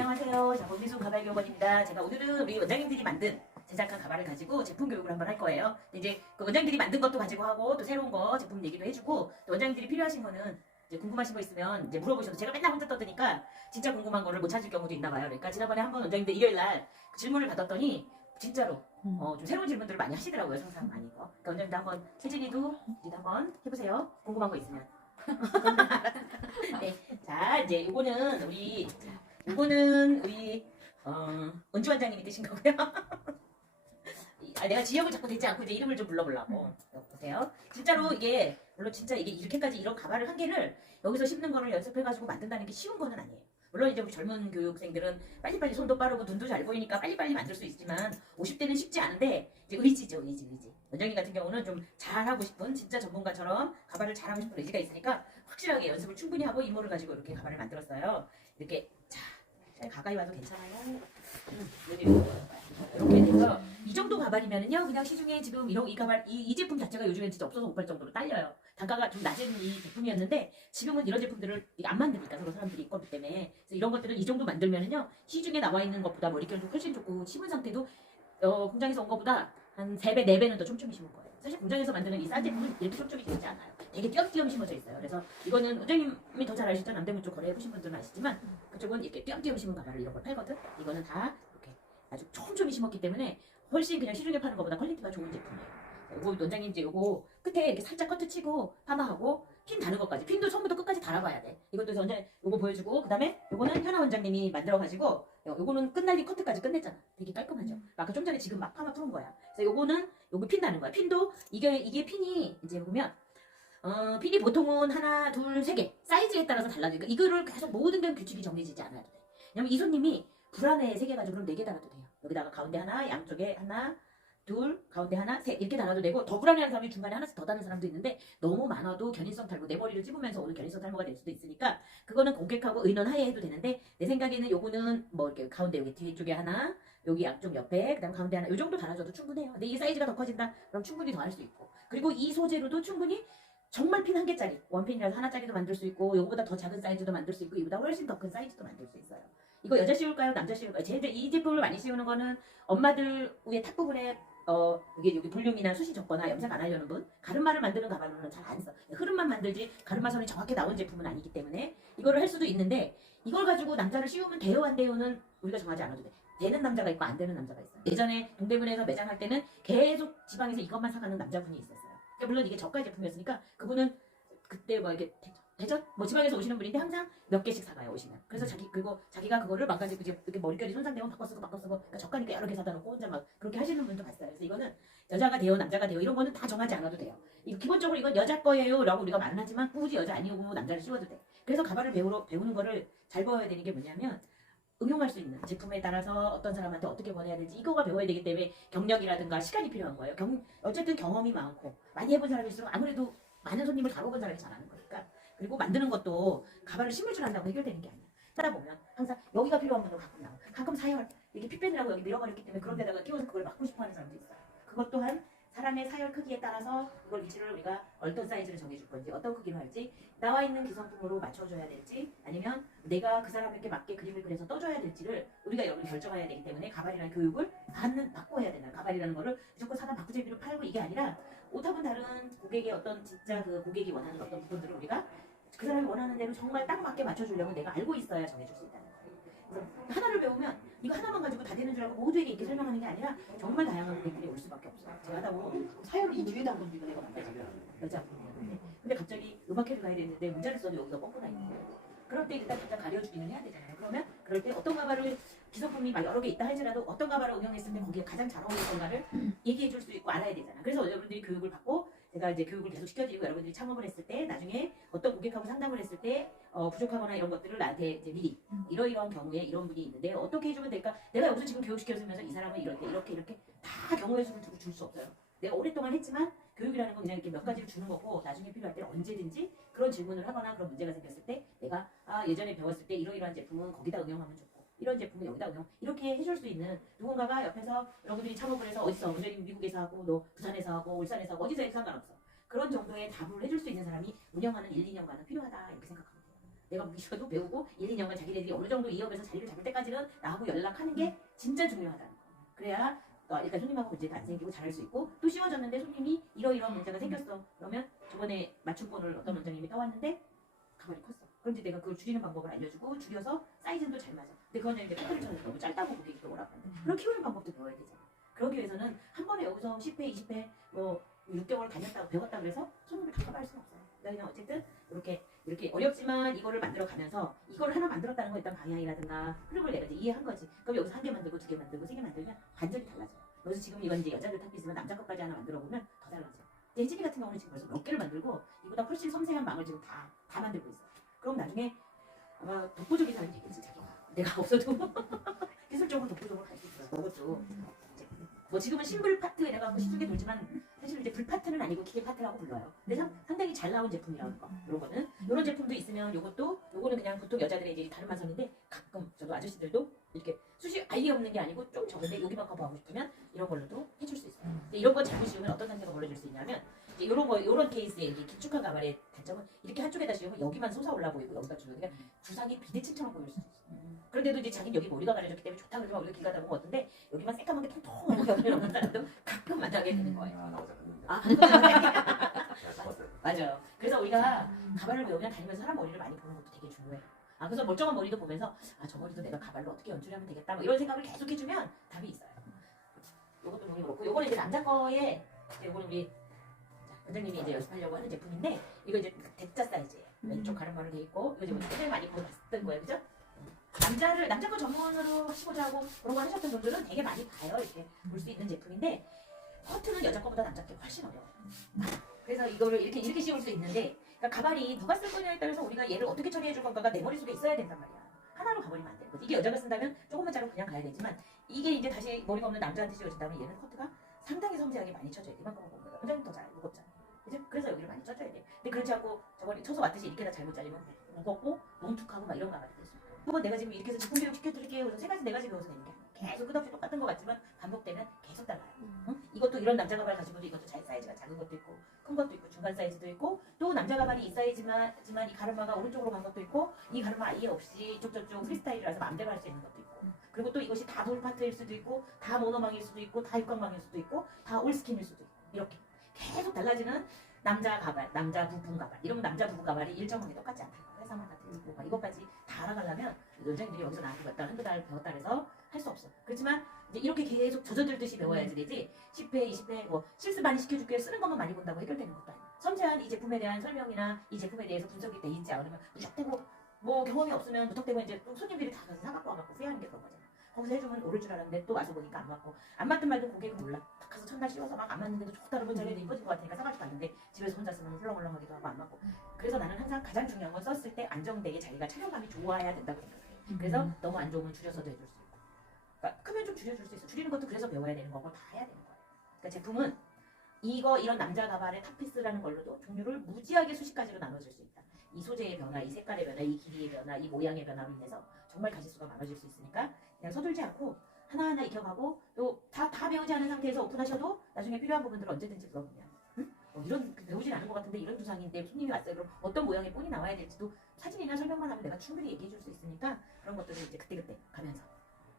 안녕하세요. 자, 권미수 가발교원입니다. 제가 오늘은 우리 원장님들이 만든 제작한 가발을 가지고 제품 교육을 한번 할 거예요. 근데 이제 그 원장님들이 만든 것도 가지고 하고 또 새로운 거 제품 얘기도 해주고 또 원장님들이 필요하신 거는 이제 궁금하신 거 있으면 이제 물어보셔도 제가 맨날 혼자 떠드니까 진짜 궁금한 거를 못 찾을 경우도 있나 봐요. 그러니까 지난번에 한번 원장님들 일요일 날 질문을 받았더니 진짜로 좀 새로운 질문들을 많이 하시더라고요. 상상 많이 거. 그러니까 원장님도 한번 혜진이도 한번 해보세요. 궁금한 거 있으면. 네. 자, 이제 요거는 우리 은주 원장님이 되신 거고요. 내가 지역을 자꾸 대지 않고 이제 이름을 좀 불러보려고. 보세요. 진짜로 이게 물론 진짜 이게 이렇게까지 이런 가발을 한 개를 여기서 씹는 거를 연습해가지고 만든다는 게 쉬운 거는 아니에요. 물론 이제 우리 젊은 교육생들은 빨리빨리 손도 빠르고 눈도 잘 보이니까 빨리빨리 만들 수 있지만 50대는 쉽지 않은데 이제 의지죠, 의지. 원장님 같은 경우는 좀 잘하고 싶은 진짜 전문가처럼 가발을 잘하고 싶은 의지가 있으니까 확실하게 연습을 충분히 하고 이모를 가지고 이렇게 가발을 만들었어요. 이렇게 자 가까이 와도 괜찮아요. 이렇게 돼서 이 정도 가발이면은요 그냥 시중에 지금 이 가발 이 제품 자체가 요즘엔 진짜 없어서 못 팔 정도로 딸려요. 단가가 좀 낮은 이 제품이었는데 지금은 이런 제품들을 안 만드니까 서로 사람들이 거기 때문에 그래서 이런 것들은 이 정도 만들면은요 시중에 나와 있는 것보다 머릿결도 훨씬 좋고 심은 상태도 공장에서 온 것보다 한 3배, 4배는 더 촘촘히 심을 거예요. 사실 공장에서 만드는 이 싼 제품은 이렇게 촘촘히 심지 않아요. 되게 띄엄띄엄 심어져 있어요. 그래서 이거는 원장님이 더 잘 아시죠? 남대문 쪽 거래해보신 분들은 아시지만 그쪽은 이렇게 띄엄띄엄 심은 가발을 이런 걸 팔거든. 이거는 다 이렇게 아주 촘촘히 심었기 때문에 훨씬 그냥 시중에 파는 것보다 퀄리티가 좋은 제품이에요. 요거 원장님 이제 요거 끝에 이렇게 살짝 커트 치고 파마하고 핀 다는 것까지 핀도 처음부터 끝까지 달아봐야 돼. 이것도 원장 요거 보여주고 그다음에 요거는 현아 원장님이 만들어가지고 요거는 끝날리 커트까지 끝냈잖아. 되게 깔끔하죠. 아까 좀 전에 지금 막 파마 풀은 거야. 그래서 요거는 요거 핀 다는 거야. 핀도 이게 핀이 이제 보면 핀이 보통은 하나, 둘, 세 개 사이즈에 따라서 달라지니까 이거를 계속 모든 게 규칙이 정해지지 않아도 돼. 왜냐면 이 손님이 불안해 3개 가지고 그럼 4개 달아도 돼요. 여기다가 가운데 하나, 양쪽에 하나, 둘, 가운데 하나, 셋 이렇게 달아도 되고 더 불안해하는 사람이 중간에 하나씩 더 다는 사람도 있는데 너무 많아도 견인성 탈모 내 머리를 찝으면서 오는 견인성 탈모가 될 수도 있으니까 그거는 고객하고 의논하에 해도 되는데 내 생각에는 요거는 뭐 이렇게 가운데 여기 뒤쪽에 하나 여기 양쪽 옆에 그다음 가운데 하나 요 정도 달아줘도 충분해요. 근데 이 사이즈가 더 커진다 그럼 충분히 더 할 수 있고 그리고 이 소재로도 충분히 정말 핀 한 개짜리 원핀이라서 하나짜리도 만들 수 있고 요거보다 더 작은 사이즈도 만들 수 있고 이보다 훨씬 더 큰 사이즈도 만들 수 있어요. 이거 여자 씌울까요? 남자 씌울까요? 이 제품을 많이 씌우는 거는 엄마들 위에 탑 부분에 여기 볼륨이나 숱이 적거나 염색 안 하려는 분 가르마를 만드는 가발로는 잘 안 써. 흐름만 만들지 가르마선이 정확히 나온 제품은 아니기 때문에 이거를 할 수도 있는데 이걸 가지고 남자를 씌우면 돼요 안 돼요는 우리가 정하지 않아도 돼. 되는 남자가 있고 안 되는 남자가 있어요. 예전에 동대문에서 매장할 때는 계속 지방에서 이것만 사가는 남자분이 있었어요. 물론 이게 저가 제품이었으니까 그분은 그때 뭐 이렇게 대전 뭐 지방에서 오시는 분인데 항상 몇 개씩 사가요 오시면. 그래서 자기가 그거를 망가지고 이렇게 머릿결이 손상되면 바꿔 쓰고 그러니까 저가니까 여러 개 사다 놓고 혼자 막 그렇게 하시는 분도 봤어요. 그래서 이거는 여자가 돼요 남자가 돼요 이런 거는 다 정하지 않아도 돼요. 이거 기본적으로 이건 여자 거예요라고 우리가 말은 하지만 굳이 여자 아니고 남자를 씌워도 돼. 그래서 가발을 배우는 거를 잘 배워야 되는 게 뭐냐면 응용할 수 있는 제품에 따라서 어떤 사람한테 어떻게 보내야 될지 이거가 배워야 되기 때문에 경력이라든가 시간이 필요한 거예요. 어쨌든 경험이 많고 많이 해본 사람일수록 아무래도 많은 손님을 다뤄본 사람이 잘하는 거니까. 그리고 만드는 것도 가발을 심을 줄 안다고 해결되는 게 아니야. 하다 보면 항상 여기가 필요한 분도 가끔 나와. 가끔 사열 이게 핏밴이라고 여기 밀어버렸기 때문에 그런 데다가 끼워서 그걸 막고 싶어하는 사람도 있어요. 그것 또한 사람의 사열 크기에 따라서 그걸 위치를 우리가 어떤 사이즈를 정해줄 건지 어떤 크기로 할지 나와 있는 기성품으로 맞춰줘야 될지 아니면 내가 그 사람에게 맞게 그림을 그려서 떠줘야 될지를 우리가 여러분이 결정해야 되기 때문에 가발이라는 교육을 받고 해야 된다. 가발이라는 거를 무조건 사다 바꾸제비로 팔고 이게 아니라 옷하고는 다른 고객의 어떤 진짜 그 고객이 원하는 어떤 부분들을 우리가 그 사람이 원하는 대로 정말 딱 맞게 맞춰주려면 내가 알고 있어야 정해줄 수 있다는 거예요. 그래서 하나를 배우면 이거 하나만 가지고 다 되는 줄 알고 모두에게 이렇게 설명하는 게 아니라 정말 다양한 고객들이 올 수밖에 없어요. 제가 하다 보면 사연 이 뒤에도 한번 이거 내가 만나잖아요. 여자분. 근데 갑자기 음악회를 가야 되는데 문자를 써도 여기가 뻥커나 있는 거예요. 그럴 때 일단 가려주기는 해야 되잖아요. 그러면 그럴 때 어떤 가발을 기성품이 막 여러 개 있다 할지라도 어떤 가발을 응용했을 때 거기에 가장 잘 어울리는 건가를 얘기해 줄 수 있고 알아야 되잖아. 그래서 여러분들이 교육을 받고 제가 이제 교육을 계속 시켜드리고 여러분들이 창업을 했을 때 나중에 어떤 고객하고 상담을 했을 때 부족하거나 이런 것들을 나한테 이제 미리 이러이러한 경우에 이런 분이 있는데 어떻게 해주면 될까? 내가 여기서 지금 교육시켜주면서 이 사람은 이럴 때 이렇게 다 경우의 수를 두고 줄 수 없어요. 내가 오랫동안 했지만 교육이라는 건 그냥 이렇게 몇 가지를 주는 거고 나중에 필요할 때 언제든지 그런 질문을 하거나 그런 문제가 생겼을 때 내가 예전에 배웠을 때 이러이러한 제품은 거기다 응용하면 좋고 이런 제품은 여기다 응용 이렇게 해줄 수 있는 누군가가 옆에서 여러분들이 창업을 해서 어디서 원장님 미국에서 하고 너 부산에서 하고 울산에서 하고 어디서 해도 상관없어. 그런 정도의 답을 해줄 수 있는 사람이 운영하는 1, 2년간은 필요하다 이렇게 생각합니다. 내가 보기 싫어도 배우고 1, 2년간 자기네들이 어느 정도 이 업에서 자리를 잡을 때까지는 나하고 연락하는 게 진짜 중요하다는 거. 그래야 일단 손님하고 문제도 안 생기고 잘할 수 있고 또 씌워졌는데 손님이 이러이러한 문제가 생겼어. 그러면 저번에 맞춤본을 어떤 원장님이 떠왔는데 가발이 컸어. 그럼 이제 내가 그걸 줄이는 방법을 알려주고 줄여서 사이즈도 잘 맞아. 근데 그 원장님이 패턴을 쳐서 너무 짧다고 고객이 또 오라고 하는데 그걸 키우는 방법도 배워야 되잖아. 그러기 위해서는 한 번에 여기서 10회, 20회 뭐 6개월 다녔다고 배웠다고 그래서 손님을 다 커버할 수는 없어요. 그러니까 그냥 어쨌든 이렇게 어렵지만 이거를 만들어 가면서 이걸 하나 만들었다는 거 일단 방향이라든가 흐름을 내가 이제 이해한 거지. 그럼 여기서 한 개 만들고 두 개 만들고 세 개 만들면 완전히 달라져요. 그래서 지금 이건 이제 여자들 탑피스면 남자 것까지 하나 만들어 보면 더 달라져요. 혜진이 같은 경우는 지금 벌써 몇 개를 만들고 이보다 훨씬 섬세한 망을 지금 다 만들고 있어. 그럼 나중에 아마 독보적인 사람이 되겠지 자기가. 내가 없어도 기술적으로 독보적으로 갈 수 있어요. 그것도 뭐 지금은 싱글 파트에다가 시중에 돌지만 사실 이제 불 파트는 아니고 기계 파트라고 불러요. 근데 상당히 잘 나온 제품이라는 거. 이런 거는 이런 제품도 있으면 요거는 그냥 보통 여자들의 이제 다른 마선인데 가끔 저도 아저씨들도 이렇게 숱이 아예 없는 게 아니고 좀 적은데 여기만 커버하고 싶으면 이런 걸로도 해줄 수 있어요. 근데 이런 거 잘못 씌우면 어떤 단계가 벌어질 수 있냐면 이제 이런 케이스에 이게 길쭉한 가발의 단점은 이렇게 한쪽에다 씌우면 여기만 솟아올라 보이고 여기다 씌우니까 구상이 비대칭처럼 보일 수도 있어요. 그런데도 이제 자기는 여기 머리가 가려졌기 때문에 좋다 그러지만 우리가 길 가다 보면 어떤데 여기만 새까맣게 통통하게 여는 사람도 가끔 만나게 되는 거예요. 나 어제 갔는데. 아, 봤어요. 맞아요. 그래서 우리가 가발을 배우면 다니면서 사람 머리를 많이 보는 것도 되게 중요해요. 그래서 멀쩡한 머리도 보면서 저 머리도 내가 가발로 어떻게 연출하면 되겠다 뭐 이런 생각을 계속 해주면 답이 있어요. 요것도 너무 그렇고 요거는 이제 남자 거에 요거는 우리 원장님이 이제 연습하려고 하는 제품인데 이거 이제 대자 사이즈예요. 왼쪽 가르마로 돼 있고 이거 지금 굉장히 많이 봤던 거예요, 그죠? 남자 거 전문으로 하시고자 하고 그런 거 하셨던 분들은 되게 많이 봐요. 이렇게 볼 수 있는 제품인데 커트는 여자 거보다 남자 게 훨씬 어려워요. 그래서 이거를 이렇게 씌울 수 있는데 그러니까 가발이 누가 쓸 거냐에 따라서 우리가 얘를 어떻게 처리해 줄 건가가 내 머릿속에 있어야 된단 말이야. 하나로 가버리면 안 되는 거지. 이게 여자가 쓴다면 조금만 자르고 그냥 가야 되지만 이게 이제 다시 머리가 없는 남자한테 씌워진다면 얘는 커트가 상당히 섬세하게 많이 쳐져야 돼. 이만큼만 보면 원장님 더 잘 무겁잖아. 그죠? 그래서 여기를 많이 쳐줘야 돼. 근데 그렇지 않고 저번에 쳐서 왔듯이 이렇게 다 잘못 잘리면 무겁고 뭉툭하고 막 이런 가발이 될 수 있고 그건 내가 지금 이렇게 해서 제품 교육 시켜드릴게요. 그래서 네 가지 배워서 내는 게 아니야. 계속 끝없이 똑같은 것 같지만 반복되면 계속 달라요. 응? 이것도 이런 남자 가발 가지고도 이것도 사이즈가 작은 것도 있고 큰 것도 있고 중간 사이즈도 있고 또 남자 가발이 이 사이즈지만 이 가르마가 오른쪽으로 간 것도 있고 이 가르마 아예 없이 이쪽 저쪽 프리스타일이라서 마음대로 할 수 있는 것도 있고 그리고 또 이것이 다 볼 파트일 수도 있고 다 모노망일 수도 있고 다 육각망일 수도 있고 다 올스킨일 수도 있고 이렇게 계속 달라지는 남자 가발, 남자 부분 가발 이런 남자 부분 가발이 일정하게 똑같지 않다. 회사마다 틀리고 이것까지 다 알아가려면 원장님들이 여기서 나한테 몇 달, 한두 달 배웠다 해서 할 수 없어. 그렇지만 이제 이렇게 계속 젖어들듯이 배워야지 되지 10회, 20회 뭐 실습 많이 시켜줄게 쓰는 것만 많이 본다고 해결되는 것도 아니야. 섬세한 이 제품에 대한 설명이나 이 제품에 대해서 분석이 돼 있지 않으면 무턱대고 뭐 경험이 없으면 무턱대고 이제 또 손님들이 다 가서 사갖고 와갖고 후회하는 게 그런 거잖아. 거기서 해주면 오를 줄 알았는데 또 와서 보니까 안 맞고 안 맞든 말든 고객은 몰라. 딱 가서 첫날 씌워서 막 안 맞는데도 좋다 그러면 자기도 이뻐질 것 같으니까 사가지고 갔는데 집에서 혼자 쓰면 훌렁훌렁하기도 하고 안 맞고 그래서 나는 항상 가장 중요한 건 썼을 때 안정되게 자기가 촬영감이 좋아야 된다고 생각해. 그래서 너무 안 좋으면 줄여서도 해줄 수 있고 그러니까 크면 좀 줄여줄 수 있어. 줄이는 것도 그래서 배워야 되는 거고 다 해야 되는 거야. 그러니까 제품은 이런 남자 가발의 탑피스라는 걸로도 종류를 무지하게 수십 가지로 나눠질 수 있다. 이 소재의 변화, 이 색깔의 변화, 이 길이의 변화, 이 모양의 변화로 인해서 정말 가지수가 많아질 수 있으니까 그냥 서둘지 않고 하나하나 익혀가고 또 다 배우지 않은 상태에서 오픈하셔도 나중에 필요한 부분들을 언제든지 물어보면 응? 이런 배우진 않은 것 같은데 이런 두상인데 손님이 왔어요. 그럼 어떤 모양의 본이 나와야 될지도 사진이나 설명만 하면 내가 충분히 얘기해 줄 수 있으니까 그런 것들을 이제 그때그때 가면서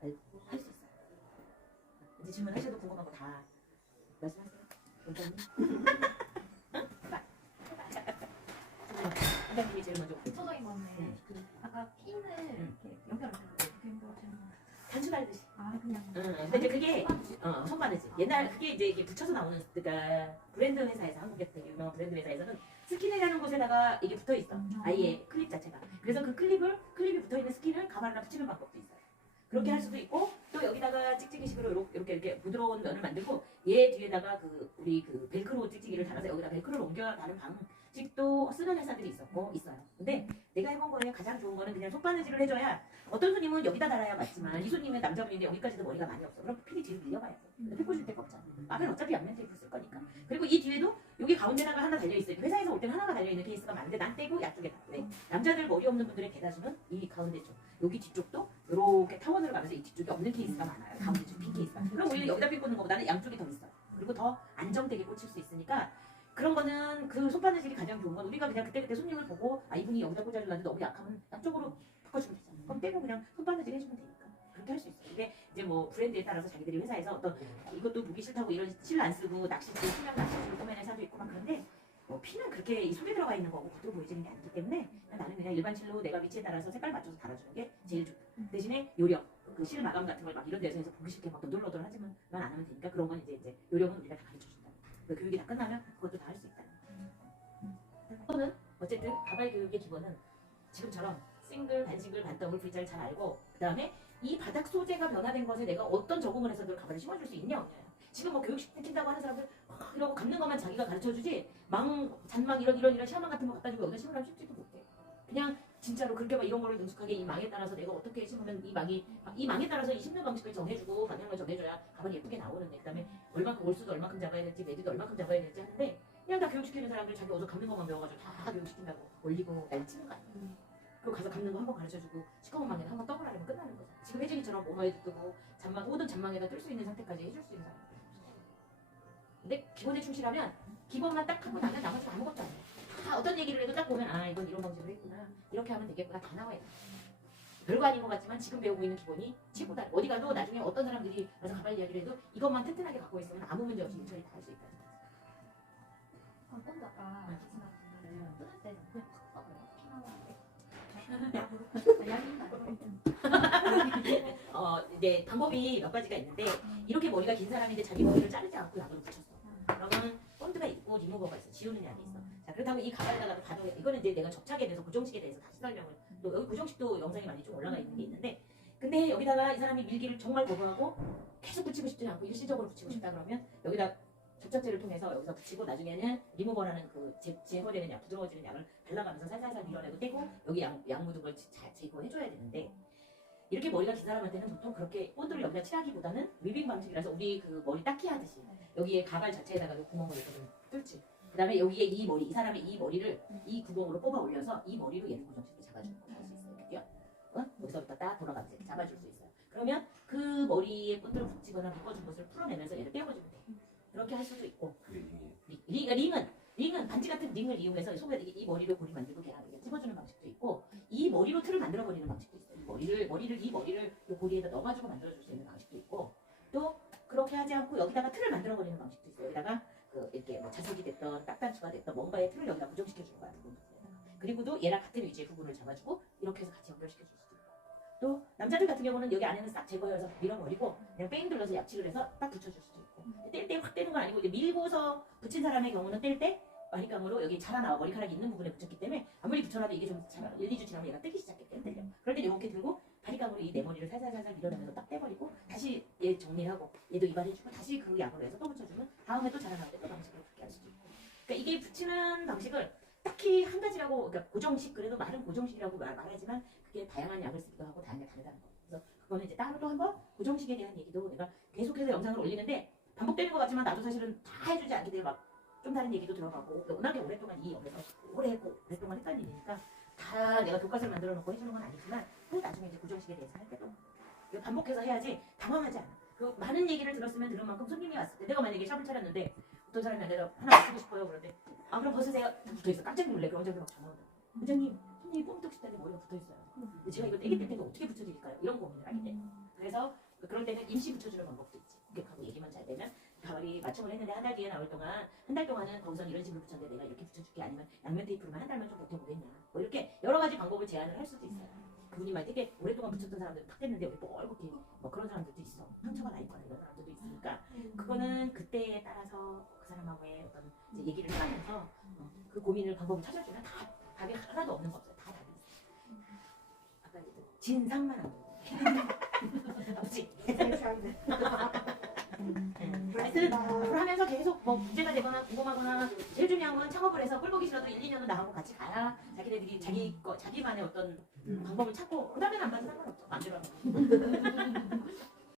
할 수 있어요. 이제 질문하셔도 궁금한 거 다 말씀하세요. 원장님. 원장님이 제일 먼저 기초적인 건데 아까 핀을 이렇게 연결하는 거 어떻게 연결하시는 단순하듯이. 그냥. 근데 이제 그게 손바느질. 옛날 그게 이제 이게 붙여서 나오는 그러니까 브랜드 회사에서 한국의 되게 유명한 브랜드 회사에서는 스킨이라는 곳에다가 이게 붙어 있어. 아예 클립 자체가. 그래서 그 클립이 붙어 있는 스킨을 가발에다 붙이는 방법도 있어요. 그렇게 할 수도 있고 또 여기다가 찍찍이식으로 이렇게 부드러운 면을 만들고 얘 뒤에다가 우리 벨크로 찍찍이를 달아서 여기다 벨크로를 옮겨 다는 방식도 쓰는 회사들이 있어요. 근데 내가 해본 거에 가장 좋은 거는 그냥 손바느질을 해줘야 어떤 손님은 여기다 달아야 맞지만 이 손님은 남자분인데 여기까지도 머리가 많이 없어. 그럼 필이 뒤로 밀려가야 돼. 펴고 줄 데가 없잖아. 앞엔 어차피 양면 테이프를 쓸 거니까. 그리고 이 뒤에도 여기 가운데다가 하나 달려있어요. 회사에서 올 때는 하나가 달려있는 케이스가 많은데 난 떼고 양쪽에 다. 왜? 남자들 머리 없는 분들의 대다수는 이 가운데 쪽. 여기 뒤쪽도 이렇게 타원으로 가면서 이 뒤쪽이 없는 케이스가 많아요. 가운데 쪽 핀 케이스가. 그럼 오히려 여기다 핀 꽂는 것보다는 양쪽이 더 있어요. 그리고 더 안정되게 꽂힐 수 있으니까 그런 거는 그 손바닥 손바느질이 가장 좋은 건 우리가 그냥 그때그때 손님을 보고 아 이분이 여기다 꽂아주려는데 너무 약하면 양쪽으로 바꿔주면 되잖아. 그럼 떼고 그냥 손바느질 해주면 되니까 그렇게 할 수 있어. 근데 이제 뭐 브랜드에 따라서 자기들이 회사에서 어떤 이것도 보기 싫다고 이런 실 안 쓰고 낚싯줄 수명 낚싯줄 꼬매는 회사도 있고 막 그런데 뭐 피는 그렇게 이 속에 들어가 있는 거고 겉으로 보여지는 게 아니기 때문에 나는 그냥 일반 실로 내가 위치에 따라서 색깔 맞춰서 달아주는 게 제일 좋다. 대신에 요령 그 실 마감 같은 걸 막 이런 데서 해서 보기 싫게 막 너덜너덜 하지만 안 하면 되니까 그런 건 이제 요령은 우리가 다 가르쳐 준다. 그 교육이 다 끝나면 그것도 다 할 수 있다. 또는 어쨌든 가발 교육의 기본은 지금처럼 싱글, 반싱글, 반더블 V자를 잘 알고 그 다음에 이 바닥 소재가 변화된 것에 내가 어떤 적응을 해서 그 가발을 심어줄 수 있냐 없냐요. 지금 뭐 교육시킨다고 하는 사람들 이러고 감는 것만 자기가 가르쳐주지 잔망 이런 시험망 같은 거 갖다 주고 여기다 심으라면 쉽지도 못해. 그냥 진짜로 그렇게 막 이런 거를 능숙하게 이 망에 따라서 내가 어떻게 심으면 이 망에 따라서 이 심는 방식을 정해주고 방향을 정해줘야 가발이 예쁘게 나오는데 그 다음에 얼마큼 올수도 얼마큼 잡아야 될지 매듭도 얼마큼 잡아야 될지 하는데 그냥 다 교육시키는 사람들 자기 어디서 감는 것만 배워가지고 다 교육시킨다고 올리고 날치는 거 아니야. 그리고 가서 감는 거 한 번 가르쳐주고 시커먼 망에다 한번 떠보라면 끝나는 거죠. 지금 혜진이처럼 오마에도 뜨고 모든 잔망에다 뜰 수 있는 상태까지 해줄 수 있는 사람. 근데 기본에 충실하면 기본만 딱 하고 나면 나머지 아무것도 안 해. 다 어떤 얘기를 해도 딱 보면 아 이건 이런 방식으로 했구나 이렇게 하면 되겠구나 다 나와요. 별거 아닌 것 같지만 지금 배우고 있는 기본이 최고다. 어디 가도 나중에 어떤 사람들이 그래서 가발 이야기를 해도 이것만 튼튼하게 갖고 있으면 아무 문제 없이 인처리 다 할 수 있다. 어떤 아까 기스나 분들은 끊을 때 그냥 팍 이제 방법이 몇 가지가 있는데 이렇게 머리가 긴 사람인데 자기 머리를 자르지 않고 약으로 붙였어. 그러면 본드가 있고 리무버가 있어. 지우는 약이 있어. 자 그렇다고 이 가발에다가도 봐도 이거는 이제 내가 접착에 대해서 고정식에 대해서 다시 설명을 또 여기 고정식도 영상이 많이 좀 올라가 있는 게 있는데 근데 여기다가 이 사람이 밀기를 정말 거부하고 계속 붙이고 싶지 않고 일시적으로 붙이고 싶다 그러면 여기다 접착제를 통해서 여기서 붙이고 나중에는 리무버라는 그 제거되는 약, 부드러워지는 약을 발라가면서 살살살 밀어내고 떼고 여기 약 묻은 걸 잘 제거해줘야 되는데 이렇게 머리가 긴 사람한테는 보통 그렇게 본드를 여기다 칠하기보다는 위빙 방식이라서 우리 그 머리 닦기 하듯이 여기에 가발 자체에다가도 구멍을 이렇게 좀 뚫지. 그 다음에 여기에 이 사람의 이 머리를 이 구멍으로 뽑아 올려서 이 머리로 얘를 고정시켜 잡아주는 거 할 수 있어요. 이렇게요. 여기서부터 딱 돌아가면서 이렇게 잡아줄 수 있어요. 그러면 그 머리에 본드를 붙이거나 묶어준 것을 풀어내면서 얘를 떼어주면 돼. 그렇게 할 수도 있고. 링은 반지 같은 링을 이용해서 손에 이 머리로 고리 만들고 걔랑 찝어주는 방식도 있고 이 머리로 틀을 만들어 버리는 방식도 있어요. 이 머리를 이 고리에다 넣어가지고 만들어줄 수 있는 방식도 있고 또 그렇게 하지 않고 여기다가 틀을 만들어 버리는 방식도 있어요. 여기다가 이렇게 뭐 자석이 됐던 딱단추가 됐던 뭔가의 틀을 여기다 고정시켜 주는 거야. 그리고도 얘랑 같은 위치의 부분을 잡아주고 이렇게 해서 같이 연결시켜 줄 수도 있고 또 남자들 같은 경우는 여기 안에는 싹 제거해서 밀어버리고 그냥 뺑 둘러서 약칠을 해서 딱 붙여줄 수도 있고 뗄 때 확 떼는 건 아니고 이제 밀고서 붙인 사람의 경우는 뗄 때 바리깡으로 여기 자라나와 머리카락이 있는 부분에 붙였기 때문에 아무리 붙여놔도 이게 좀 1, 2주 지나면 얘가 뜨기 시작했대. 떼려. 그럴 때 이렇게 들고 바리깡으로 이 내 머리를 살살살살 밀어내면서 딱 떼버리고 다시 얘 정리하고 얘도 이발해주고 다시 그 약으로 해서 또 붙여주면 다음에 또 자라나올 때 또 방식으로 그렇게 할 수도 있고 그러니까 이게 붙이는 방식을 딱히 한 가지라고 그러니까 고정식 그래도 말은 고정식이라고 말하지만 그게 다양한 약을 쓰기도 하고 다양하게 다르다는 거. 그래서 그거는 이제 따로 또 한번 고정식에 대한 얘기도 내가 계속해서 영상을 올리는데 반복되는 것 같지만 나도 사실은 다 해주지 않게 돼요. 막 좀 다른 얘기도 들어가고 워낙에 오랫동안 이 업에서 오랫동안 했던 일이니까 다 내가 교과서를 만들어 놓고 해주는 건 아니지만 또 나중에 이제 고정식에 대해서 할 때도 반복해서 해야지 당황하지 않아. 그 많은 얘기를 들을 만큼 손님이 왔을 때 내가 만약에 샵을 차렸는데 어떤 사람이 내가 하나 쓰고 싶어요 그런데 아 그럼 벗으세요. 붙어있어. 깜짝 놀래. 그런 적이 막 전화 오더라고. 원장님 손님이 뽕떡 식단에 머리가 붙어있어요. 근데 제가 이거 떼기 뗄 때가 어떻게 붙여드릴까요? 이런 고민을 하게 돼. 그래서 그럴 때는 임시 붙여주는 방법도 있지. 고객하고 얘기만 잘 되면 가발이 맞춤을 했는데 한 달 뒤에 나올 동안 한 달 동안은 거기서 이런 식으로 붙였는데 내가 이렇게 붙여줄게 아니면 양면 테이프로만 한 달만 좀 버텨보겠냐 뭐 이렇게 여러 가지 방법을 제안을 할 수도 있어요. 그분이 막 되게 오랫동안 붙였던 사람들 탁 됐는데 여기 뻘겋게 뭐 그런 사람들도 있어. 상처가 나 있거나 이런 사람들도 있으니까 그거는 그때에 따라서 그 사람하고의 어떤 이제 얘기를 하면서 그 고민을 방법을 찾아주면 다 답이 하나도 없는 거 없어요. 다 답이 있어요. 아까 얘기했던 진상만 안 보고 그렇지. 하여튼 앞으로 하면서 계속 뭐 문제가 되거나 궁금하거나 제일 중요한 건 창업을 해서 꼴보기 싫어도 1, 2년은 나하고 같이 가야 자기네들이 자기만의 어떤 방법을 찾고 그 다음에는 안 봐도 상관없어. 마음대로 하면